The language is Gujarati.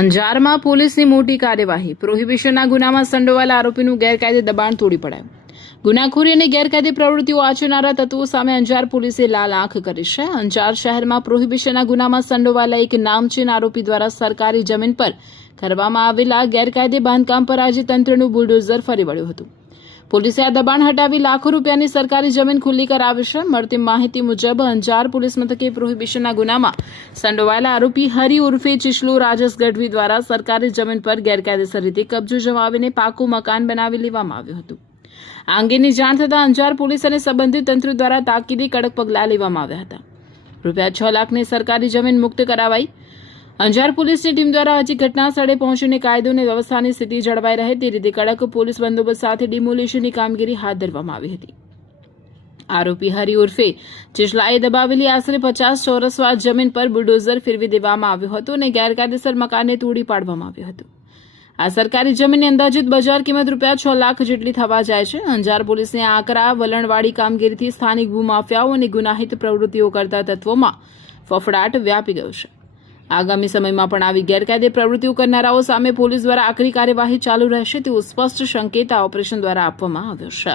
અંજારમાં પોલીસની મોટી કાર્યવાહી. પ્રોહિબિશનના ગુનામાં સંડોવાયેલા આરોપીનું ગેરકાયદે દબાણ તોડી પડાયું. ગુનાખોરી અને ગેરકાયદે પ્રવૃત્તિઓ આચરનારા તત્વો સામે અંજાર પોલીસે લાલ આંખ કરી છે. અંજાર શહેરમાં પ્રોહિબિશનના ગુનામાં સંડોવાયેલા એક નામચીન આરોપી દ્વારા સરકારી જમીન પર કરવામાં આવેલા ગેરકાયદે બાંધકામ પર આજે તંત્રનું બુલડોઝર ફરી વળ્યું હતું. પોલીસે આ દબાણ હટાવી લાખો રૂપિયાની સરકારી જમીન ખુલ્લી કરાવી છે. મળતી માહિતી મુજબ અંજાર પોલીસ મથકે પ્રોહિબિશનના ગુનામાં સંડોવાયેલા આરોપી હરી ઉર્ફે ચીચલો રાજસ ગઢવી દ્વારા સરકારી જમીન પર ગેરકાયદેસર રીતે કબજો જમાવીને પાકું મકાન બનાવી લેવામાં આવ્યું હતું. આ અંગેની જાણ થતાં અંજાર પોલીસ અને સંબંધિત તંત્ર દ્વારા તાકીદે કડક પગલાં લેવામાં આવ્યા હતા. રૂપિયા 6 લાખની સરકારી જમીન મુક્ત કરાવાઈ. અંજાર પોલીસની ટીમ દ્વારા હજી ઘટના સ્થળે પહોંચીને કાયદો અને વ્યવસ્થાની સ્થિતિ જળવાઈ રહે તે રીતે કડક પોલીસ બંદોબસ્ત સાથે ડિમોલિશનની કામગીરી હાથ ધરવામાં આવી હતી. આરોપી હરી ઉર્ફે ચીચલાએ દબાવેલી આશરે 50 ચોરસ જમીન પર બુલડોઝર ફેરવી દેવામાં આવ્યો હતો અને ગેરકાયદેસર મકાનને તોડી પાડવામાં આવ્યું હતું. આ સરકારી જમીનની અંદાજિત બજાર કિંમત રૂપિયા 6 લાખ જેટલી થવા જાય છે. અંજાર પોલીસની આકરા વલણવાળી કામગીરીથી સ્થાનિક ભૂમાફિયાઓ અને ગુનાહિત પ્રવૃત્તિઓ કરતા તત્વોમાં ફફડાટ વ્યાપી ગયો છે. આગામી સમયમાં પણ આવી ગેરકાયદે પ્રવૃત્તિઓ કરનારાઓ સામે પોલીસ દ્વારા આકરી કાર્યવાહી ચાલુ રહેશે તેવો સ્પષ્ટ સંકેત આ ઓપરેશન દ્વારા આપવામાં આવ્યો છે.